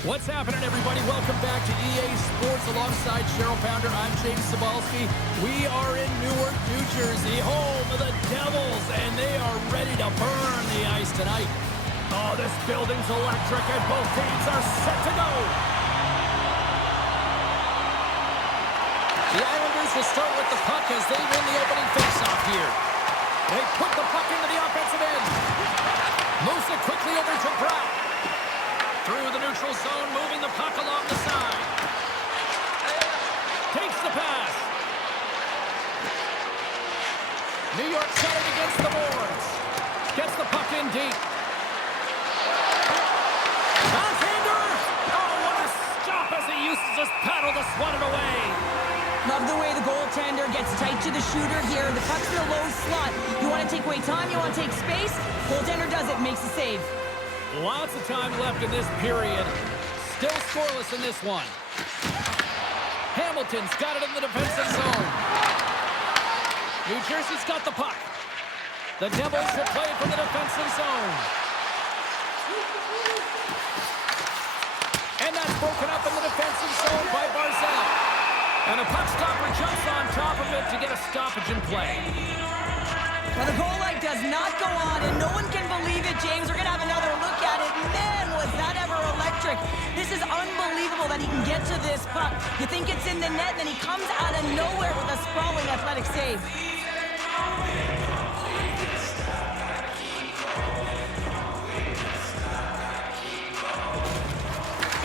What's happening, everybody? Welcome back to EA Sports alongside Cheryl Pounder. I'm James Cybulski. We are in Newark, New Jersey, home of the Devils, and they are ready to burn the ice tonight. Oh, this building's electric, and both teams are set to go. The Islanders will start with the puck as they win the opening faceoff here. They put the puck into the offensive end. Moves it quickly over to Brown. Through the neutral zone, moving the puck along the side. Takes the pass. New York set it against the boards. Gets the puck in deep. Alexander! Oh, what a stop as he uses his paddle to swat it away. Love the way the goaltender gets tight to the shooter here. The puck's in a low slot. You want to take away time, you want to take space. Goaltender does it, makes the save. Lots of time left in this period. Still scoreless in this one. Hamilton's got it in the defensive zone. New Jersey's got the puck. The Devils will play from the defensive zone. And that's broken up in the defensive zone by Barzal. And a puck stopper jumps on top of it to get a stoppage in play. Well, the goal light does not go on, and no one can believe it, James. We're going to have another look at it. Man, was that ever electric. This is unbelievable that he can get to this puck. You think it's in the net, then he comes out of nowhere with a sprawling athletic save.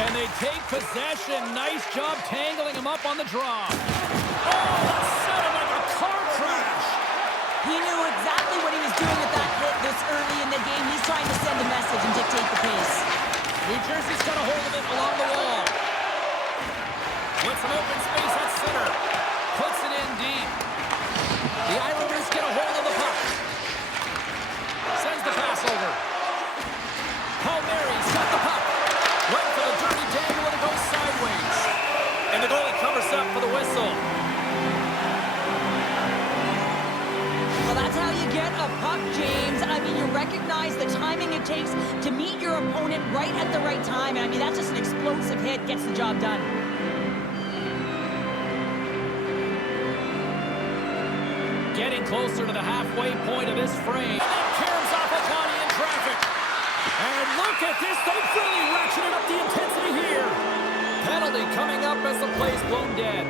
And they take possession. Nice job tangling him up on the draw. Oh, that sounded like a car crash. He knew exactly what he was doing with that hit this early in the game. He's trying to send a message and dictate the pace. New Jersey's got a hold of it along the wall. Gets an open space at center. Puts it in deep. The Islanders get a hold of the puck. Sends the pass over. Palmieri's got the puck. Right for the dirty dangle, and it goes sideways. And the goalie covers up for the whistle. Well, that's how you get a puck, James. I mean, you recognize the timing it takes to meet your opponent right at the right time. I mean, that's just an explosive hit. Gets the job done. Getting closer to the halfway point of this frame. That caroms off of Johnny in traffic. And look at this. They've really ratcheted up the intensity here. Penalty coming up as the play's blown dead.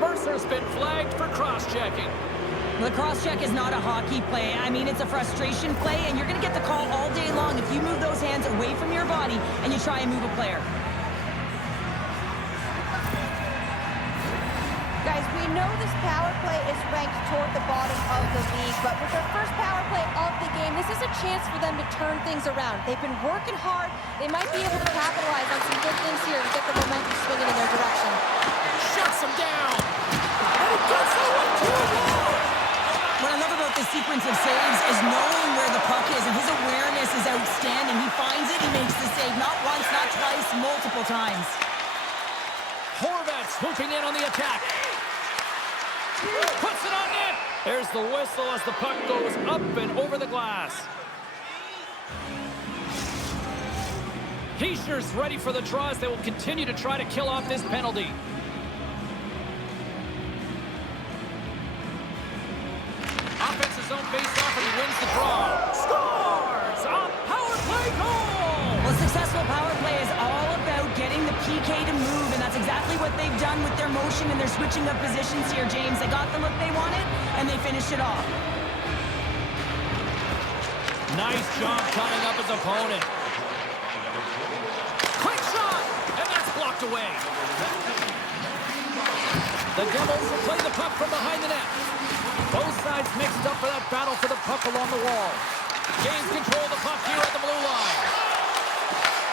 Mercer's been flagged for cross-checking. The cross-check is not a hockey play. I mean, it's a frustration play, and you're going to get the call all day long if you move those hands away from your body and you try and move a player. Guys, we know this power play is ranked toward the bottom of the league, but with their first power play of the game, this is a chance for them to turn things around. They've been working hard. They might be able to capitalize on some good things here and get the momentum swinging in their direction. Shuts him down. And it gets over 2-1. What I love about this sequence of saves is knowing where the puck is, and his awareness is outstanding. He finds it, he makes the save not once, not twice, multiple times. Horvat swooping in on the attack. Puts it on net. There's the whistle as the puck goes up and over the glass. Heischer's ready for the draw as they will continue to try to kill off this penalty. Offensive zone face-off, and he wins the draw. Scores! A power play goal! Well, successful power play is all about getting the PK to move, and that's exactly what they've done with their motion and their switching of positions here, James. They got the look they wanted, and they finished it off. Nice job cutting up his opponent. Quick shot! And that's blocked away. The Devils will play the puck from behind the net. Both sides mixed up for that battle for the puck along the wall. Gains control of the puck here at the blue line.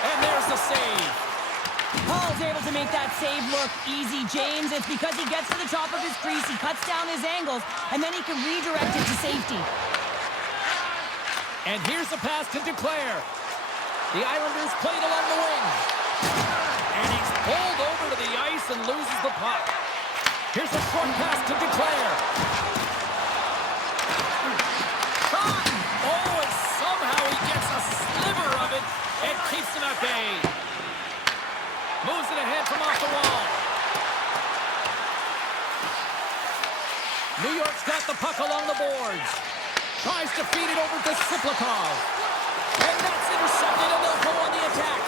And there's the save. Paul's able to make that save look easy, James. It's because he gets to the top of his crease, he cuts down his angles, and then he can redirect it to safety. And here's the pass to Duclair. The Islanders played along the wing. And he's pulled over to the ice and loses the puck. Here's a short pass to Duclair. Shot! Oh, and somehow he gets a sliver of it and keeps him ahead from off the wall. New York's got the puck along the boards. Tries to feed it over to Siplikov. And that's intercepted, and they'll go on the attack.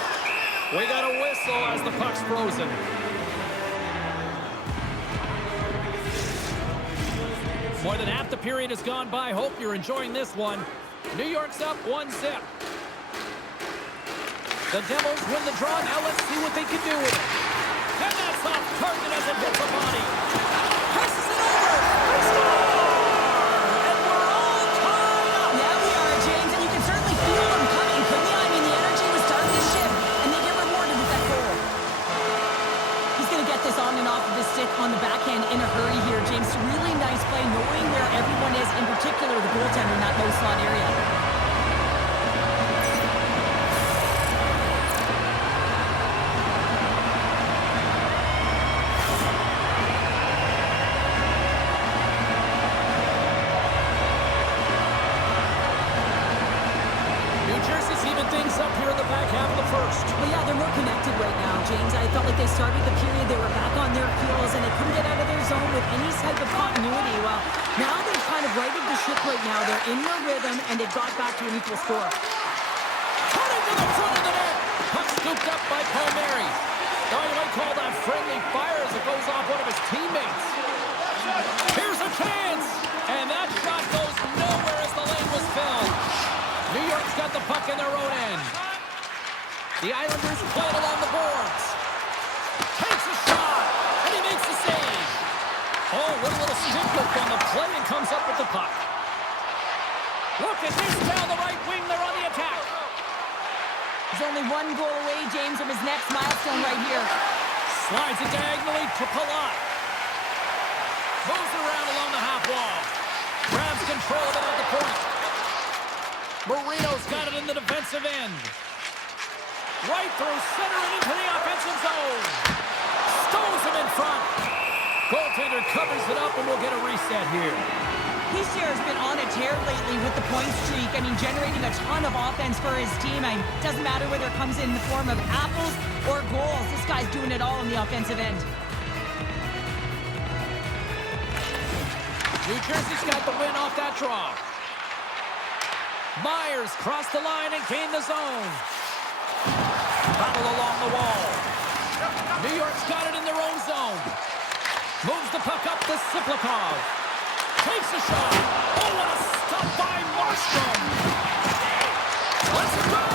We got a whistle as the puck's frozen. More than half the period has gone by. Hope you're enjoying this one. New York's up 1-0. The Devils win the draw. Now let's see what they can do with it. And that's off target as it hits the body. Presses it over. They score! And we're all tied up. Yeah, we are, James, and you can certainly feel them coming, couldn't you? I mean, the energy was starting to shift, and they get rewarded with that goal. He's going to get this on and off of the stick on the backhand in a hurry here, James. Really nice play, knowing where everyone is, in particular the goaltender in that low slot area. Well, yeah, they're more connected right now, James. I felt like they started the period, they were back on their heels, and they couldn't get out of their zone with any type of continuity. Well, now they've kind of righted the ship right now. They're in their rhythm, and they've got back to an equal score. Cutting to the front of the net. Puck scooped up by Palmieri. Now you might call that friendly fire as it goes off one of his teammates. Here's a chance, and that shot goes nowhere as the lane was filled. New York's got the puck in their own end. The Islanders play it along the boards. Takes a shot, and he makes the save. Oh, what a little stick look on the play, and comes up with the puck. Look at this down the right wing. They're on the attack. He's only one goal away, James, from his next milestone right here. Slides it diagonally to Palat. Moves it around along the half wall. Grabs control of it at the point. Marino's got it in the defensive end. Right through center and into the offensive zone. Stows him in front. Goaltender covers it up, and we'll get a reset here. Kariera's been on a tear lately with the point streak. I mean, generating a ton of offense for his team. I mean, doesn't matter whether it comes in the form of apples or goals. This guy's doing it all on the offensive end. New Jersey's got the win off that draw. Myers crossed the line and gained the zone. Battle along the wall. New York's got it in their own zone. Moves the puck up to Siplikov. Takes a shot. Oh, what a stop by Markstrom. Let's go.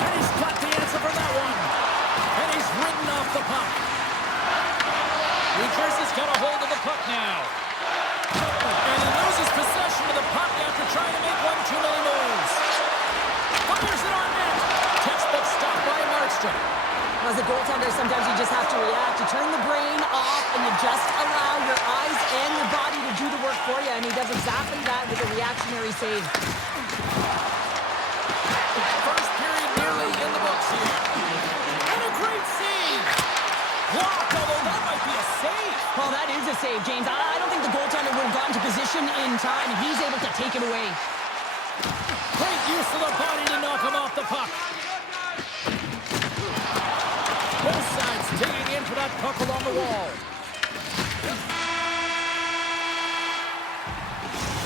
And he's got the answer for that one. And he's ridden off the puck. New Jersey's got a hold of the puck now. And he loses possession of the puck after trying to make one too many moves. Fires it on net. Textbook stop by Markstrom. As a goaltender, sometimes you just have to react. You turn the brain off, and you just allow your eyes and your body to do the work for you. And he does exactly that with a reactionary save. First period nearly in the books here. And a great save. Blocked, although that might be a save. Well, that is a save, James. I don't think the goaltender would have gotten to position in time. He's able to take it away. Great use of the body to knock him off the puck. Both sides digging in for that puck along the wall.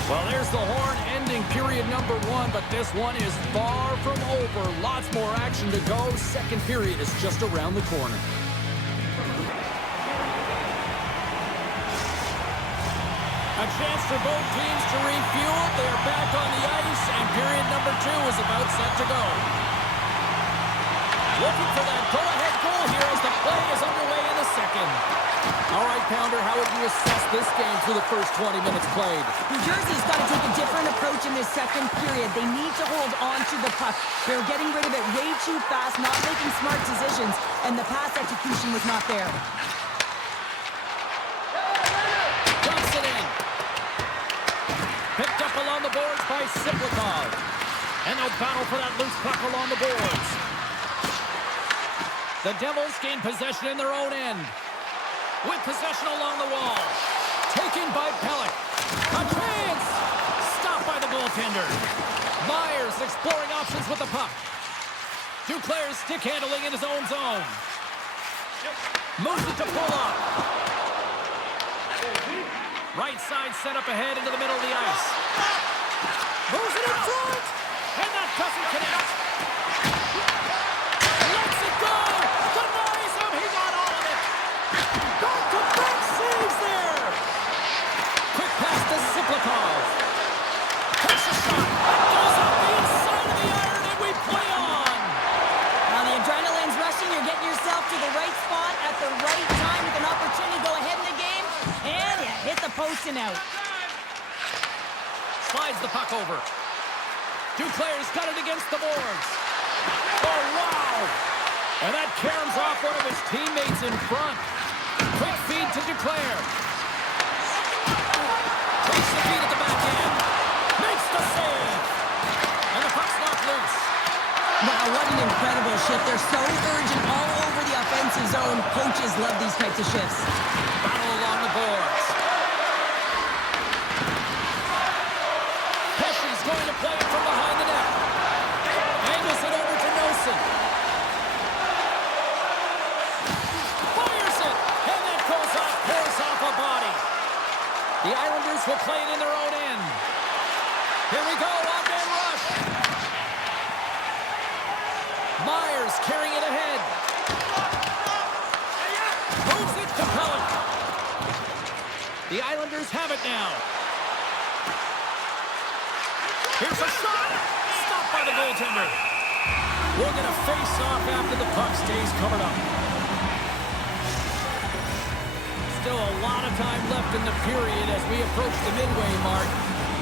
Well, there's the horn ending period number 1, but this one is far from over. Lots more action to go. Second period is just around the corner. A chance for both teams to refuel. They're back on the ice, and period number 2 is about set to go. Looking for that go-ahead goal here as the play is underway in the second. All right, Pounder, how would you assess this game through the first 20 minutes played? New Jersey's got to take a different approach in this second period. They need to hold on to the puck. They're getting rid of it way too fast, not making smart decisions, and the pass execution was not there. Dumps it in. Picked up along the boards by Siplikov. And they'll battle for that loose puck along the boards. The Devils gain possession in their own end. With possession along the wall. Taken by Pellick. A chance! Stopped by the goaltender. Myers exploring options with the puck. Duclair's stick handling in his own zone. Moves it to pull up. Right side set up ahead into the middle of the ice. Moves it in front. And that doesn't connect. Lets it go. Denies him. He got all of it. Back-to-back saves there. Quick pass to Ziplikov. Takes a shot. That goes up the inside of the iron, and we play on. Now the adrenaline's rushing. You're getting yourself to the right spot at the right time with an opportunity to go ahead in the game. And you hit the post and out. Slides the puck over. Duclair's got it against the boards. Oh, wow! And that caroms off one of his teammates in front. Quick feed to Duclair. Takes the feed at the back end. Makes the save. And the puck's knocked loose. Wow, what an incredible shift. They're so urgent all over the offensive zone. Coaches love these types of shifts. Battle along the boards. Pesci's going to play it from behind the net. Angles it over to Nelson. Fires it. And that goes off, pours off a body. The Islanders will play it in their own end. Here we go, one-man rush. Myers carrying it ahead. Moves it to Pellick. The Islanders have it now. Here's a shot. Stopped by the goaltender. We're going to face off after the puck stays covered up. Still a lot of time left in the period as we approach the midway mark.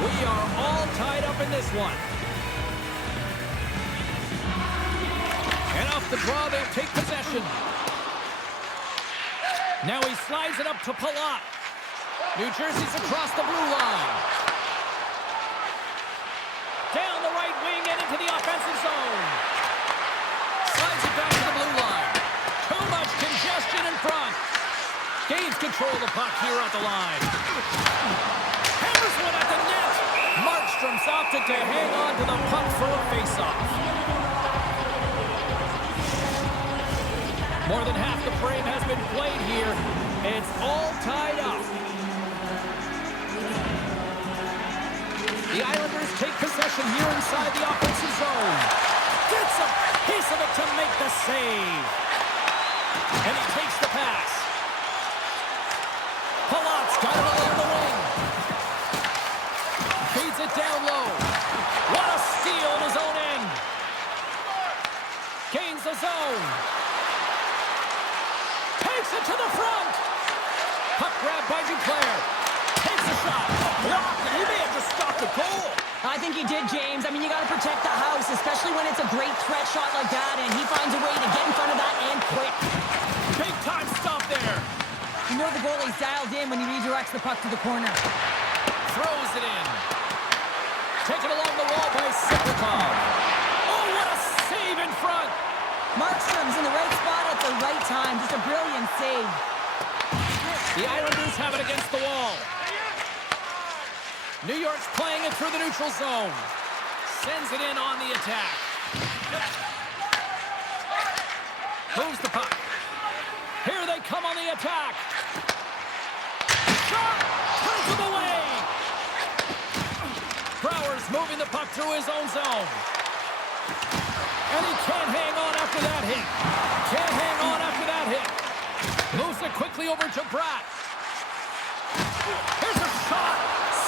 We are all tied up in this one. And off the draw, they'll take possession. Now he slides it up to Palat. New Jersey's across the blue line. Down the right wing and into the offensive zone. Slides it back to the blue line. Too much congestion in front. Gains control of the puck here at the line. Hammers one at the net. Markstrom's opted to hang on to the puck for a faceoff. More than half the frame has been played here. It's all tied up. The Islanders take possession here inside the offensive zone. Gets a piece of it to make the save. And he takes the pass. Palat's got it along the wing. Feeds it down low. What a steal in his own end. Gains the zone. Takes it to the front. Puck grab by Duclair. Takes a shot. Blocked. He may have just stopped the goal. I think he did, James. I mean, you got to protect the house, especially when it's a great threat shot like that, and he finds a way to get in front of that and quick. Big time stop there. You know the goalie's dialed in when he redirects the puck to the corner. Throws it in. Taken along the wall by Ziplikov. Oh, what a save in front. Markstrom's in the right spot at the right time. Just a brilliant save. The Islanders have it against the wall. New York's playing it through the neutral zone. Sends it in on the attack. Moves the puck. Here they come on the attack. Shot! Out of the way! Brouwer's moving the puck through his own zone. And he can't hang on after that hit. Can't hang on after that hit. Moves it quickly over to Bratt. Here's a shot.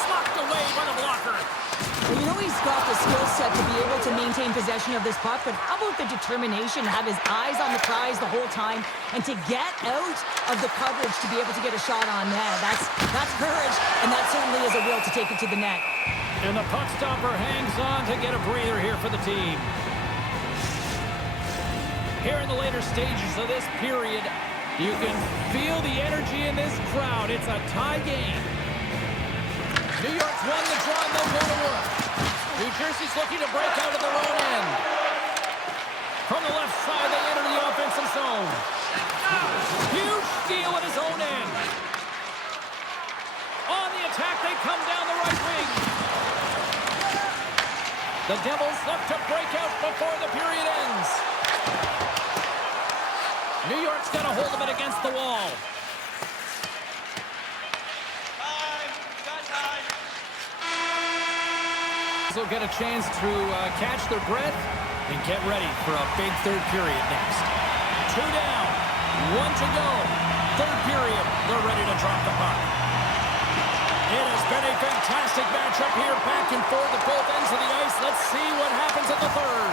Slocked away by the blocker. Well, you know he's got the skill set to be able to maintain possession of this puck, but how about the determination to have his eyes on the prize the whole time and to get out of the coverage to be able to get a shot on net? That's courage, and that certainly is a will to take it to the net. And the puck stopper hangs on to get a breather here for the team. Here in the later stages of this period, you can feel the energy in this crowd. It's a tie game. New York's won the draw and they'll go to work. New Jersey's looking to break out of their own end. From the left side, they enter the offensive zone. Huge steal at his own end. On the attack, they come down the right wing. The Devils look to break out before the period ends. New York York's got a hold of it against the wall. Will get a chance to catch their breath and get ready for a big third period next. 2 down, 1 to go. Third period, they're ready to drop the puck. It has been a fantastic matchup here, back and forth at both ends of the ice. Let's see what happens in the third.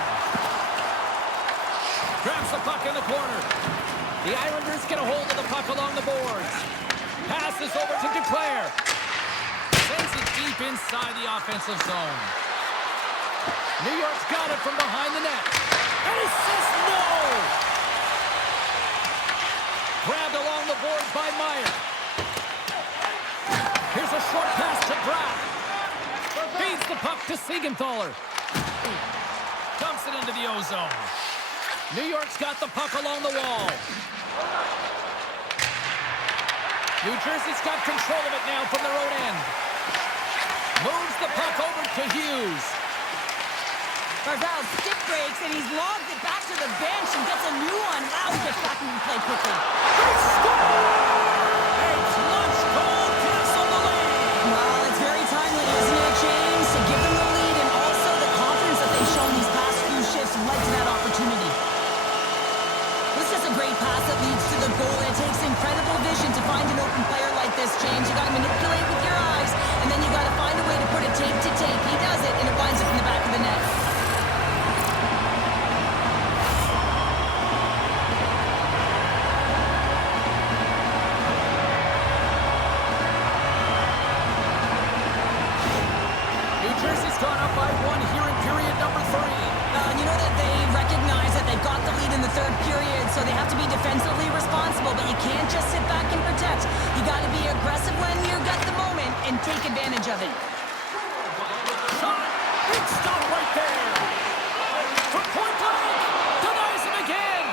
Grabs the puck in the corner. The Islanders get a hold of the puck along the boards. Passes over to Duclair. Sends it deep inside the offensive zone. New York's got it from behind the net. And he says no! Grabbed along the boards by Meyer. Here's a short pass to Bratt. Feeds the puck to Siegenthaler. Dumps it into the O-zone. New York's got the puck along the wall. New Jersey's got control of it now from their own end. Moves the puck over to Hughes. Barzal stick breaks, and he's lobbed it back to the bench and gets a new one. Wow, he gets back into play quickly. They score! It's lunch goal, cancel the lead! Well, it's very timely, isn't it, James? To give them the lead and also the confidence that they've shown these past few shifts led to that opportunity. This is a great pass that leads to the goal, and it takes incredible vision to find an open player like this, James. You got to manipulate with your eyes, and then you got to find a way to put it tape to tape. He does it, and it winds up in the back of the net. Jersey's gone up by 1 here in period number 3. You know that they recognize that they've got the lead in the third period, so they have to be defensively responsible, but you can't just sit back and protect. You got to be aggressive when you got the moment and take advantage of it. Shot! Big stop right there! From point blank! Denies him again!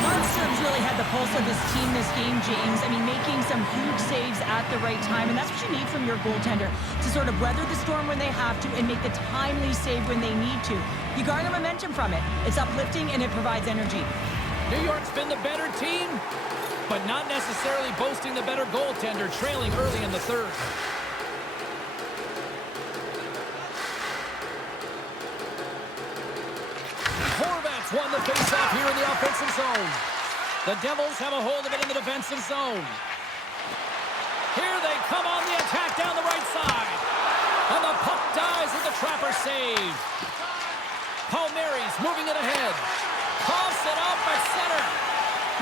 Markstrom's really had the pulse of his team this game, James. I mean, making some huge saves at the right time, and that's what you need from your goaltender, to sort of weather the storm when they have to and make the timely save when they need to. You garner momentum from it. It's uplifting, and it provides energy. New York's been the better team, but not necessarily boasting the better goaltender, trailing early in the third. Horvat's won the faceoff here in the offensive zone. The Devils have a hold of it in the defensive zone. Here they come on the attack down the right side. And the puck dies with the trapper save. Palmieri's moving it ahead. Coughs it up at center.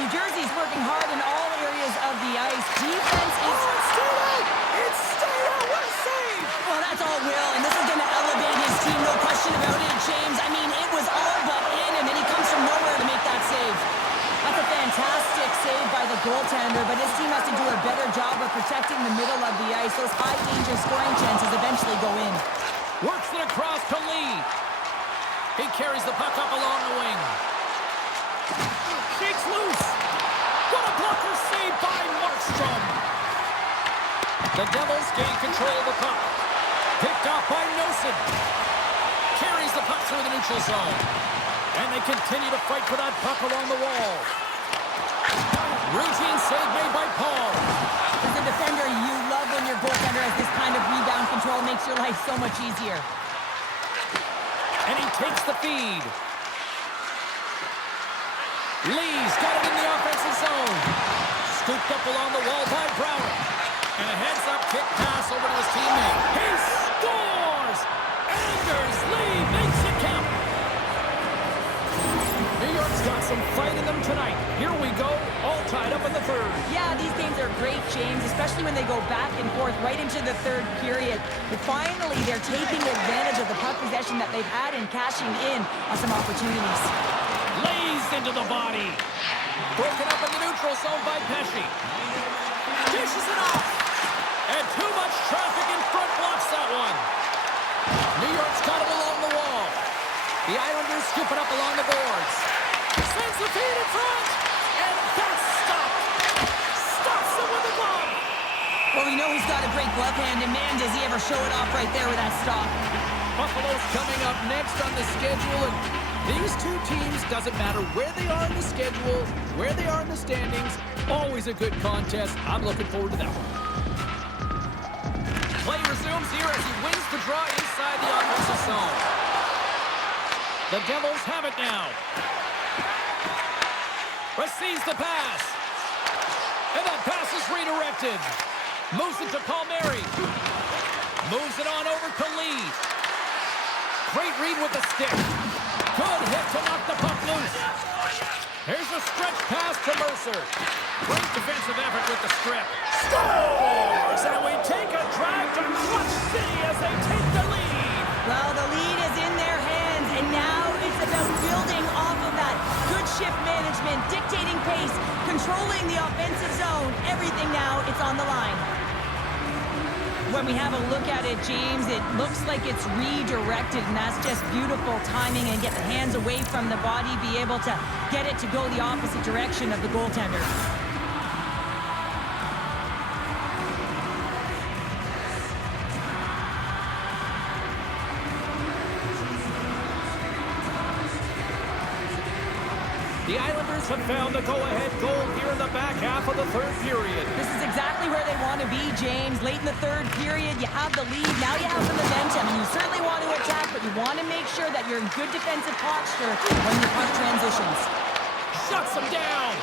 New Jersey's working hard in all areas of the ice. Defense is... It's Stewart! It's Stewart! What a save! Well, that's all Will, and this is going to elevate his team, no question about it, James. I mean, it was all but in, and then he comes from nowhere to make that save. That's a fantastic save by the goaltender, but his team has to do a better job of protecting the middle of the ice. Those high-danger scoring chances eventually go in. Works it across to Lee. He carries the puck up along the wing. Shakes loose. What a blocker save by Markstrom. The Devils gain control of the puck. Picked off by Nosen. Carries the puck through the neutral zone. And they continue to fight for that puck along the wall. Routine save made by Paul. As a defender, you love when your goaltender has this kind of rebound control. It makes your life so much easier. And he takes the feed. Lee's got it in the offensive zone. Scooped up along the wall by Browner. And a heads-up kick pass over to his teammate. He scores! Anders Lee makes it count. New York's got some fight in them tonight. Here we go, all tied up in the third. Yeah, these games are great, James, especially when they go back and forth right into the third period. But finally, they're taking advantage of the puck possession that they've had and cashing in on some opportunities. Lays into the body. Broken up in the neutral zone by Pesci. Dishes it off. And too much traffic in front blocks that one. New York's got it along the wall. The Islanders scoop it up along the boards. Sends the feed in front. And that's stopped. Stops him with the glove. Well, we know he's got a great glove hand, and man, does he ever show it off right there with that stop. Buffalo's coming up next on the schedule, and these two teams, doesn't matter where they are in the schedule, where they are in the standings, always a good contest. I'm looking forward to that one. Play resumes here as he wins the draw inside the offensive zone. The Devils have it now. Receives the pass. And that pass is redirected. Moves it to Palmieri. Moves it on over to Lee. Great read with the stick. Good hit to knock the puck loose. Here's a stretch pass to Mercer. Great defensive effort with the strip. Scores! And we take a drive to Clutch City as they take the lead. Well, the lead is in their hands, and now it's about building off of that. Good shift management, dictating pace, controlling the offensive zone. Everything now, it's on the line. When we have a look at it, James, it looks like it's redirected, and that's just beautiful timing, and get the hands away from the body, be able to get it to go the opposite direction of the goaltender. The Islanders have found the go-ahead goal here in the back half of the third period. This is exactly where they want to be, James. Late in the third period, you have the lead. Now you have the momentum, and you certainly want to attack, but you want to make sure that you're in good defensive posture when the puck transitions. Shuts them down.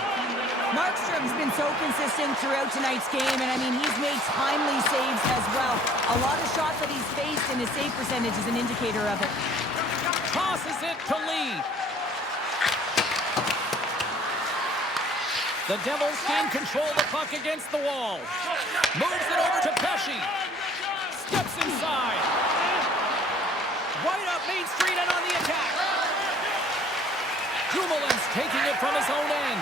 Markstrom's been so consistent throughout tonight's game, and I mean, he's made timely saves as well. A lot of shots that he's faced, and his save percentage is an indicator of it. Tosses it to Lee. The Devils gain control of the puck against the wall. Moves it over to Pesci. Steps inside. Right up Main Street and on the attack. Dumoulin's taking it from his own end.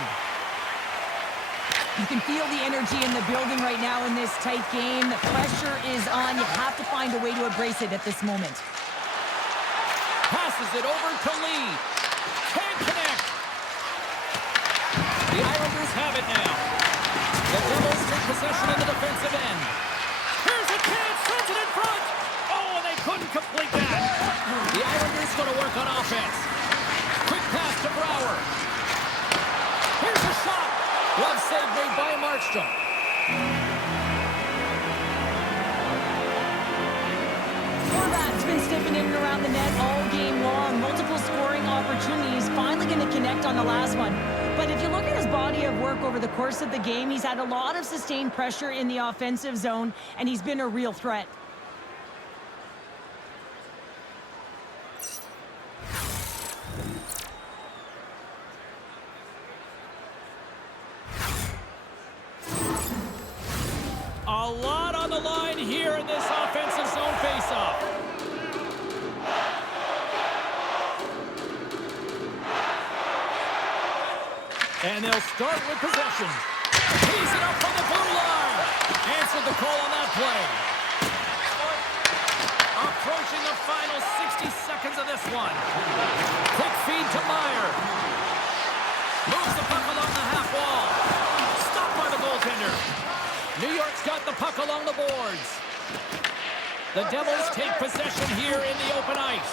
You can feel the energy in the building right now in this tight game. The pressure is on. You have to find a way to embrace it at this moment. Passes it over to Lee. Can't connect. The Islanders have it now. The Devils take possession in the defensive end. Here's a chance, sends it in front. Oh, and they couldn't complete that. The Islanders going to work on offense. Quick pass to Brouwer. Here's a shot. Glove save made by Markstrom. Horvat's been stepping in and around the net all game long. Multiple scoring opportunities. Finally going to connect on the last one. But if you look at his body of work over the course of the game, he's had a lot of sustained pressure in the offensive zone, and he's been a real threat. A lot on the line here in this offensive zone faceoff. And they'll start with possession. Tees it up from the blue line. Answered the call on that play. Approaching the final 60 seconds of this one. Quick feed to Meyer. Moves the puck along the half wall. Stopped by the goaltender. New York's got the puck along the boards. The Devils take possession here in the open ice.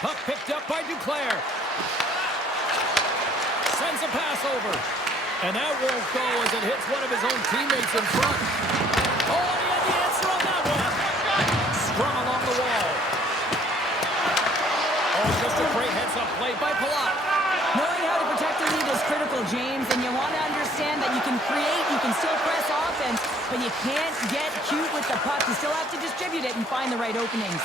Puck picked up by Duclair. Sends a pass over. And that won't go as it hits one of his own teammates in front. Oh, he had the answer on that one. Scrum along the wall. Oh, just a great heads-up play by Palat. Knowing how to protect the lead is critical, James, and you want to understand that you can create, you can still press offense, but you can't get cute with the puck. You still have to distribute it and find the right openings.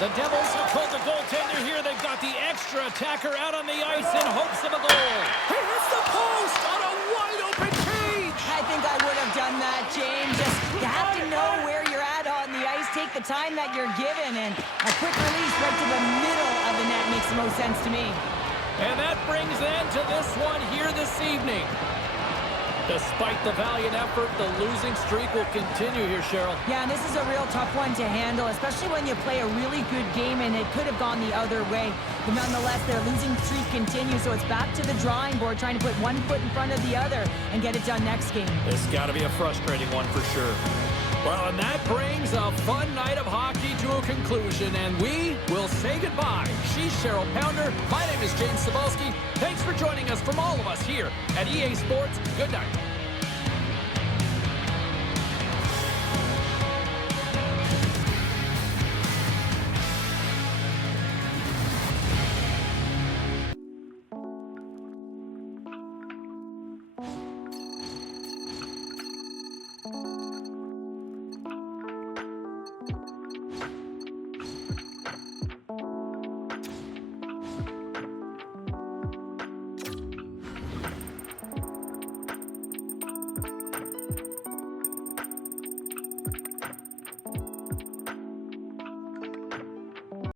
The Devils have pulled the goaltender here. They've got the extra attacker out on the ice in hopes of a goal. He hits the post on a wide-open cage. I think I would have done that, James. Just, you have to know where you're at on the ice. Take the time that you're given, and a quick release right to the middle of the net makes the most sense to me. And that brings end to this one here this evening. Despite the valiant effort, the losing streak will continue here, Cheryl. Yeah, and this is a real tough one to handle, especially when you play a really good game and it could have gone the other way. But nonetheless, their losing streak continues, so it's back to the drawing board, trying to put one foot in front of the other and get it done next game. This has got to be a frustrating one for sure. Well, and that brings a fun night of hockey to a conclusion, and we will say goodbye. She's Cheryl Pounder. My name is James Cybulski. Thanks for joining us from all of us here at EA Sports. Good night.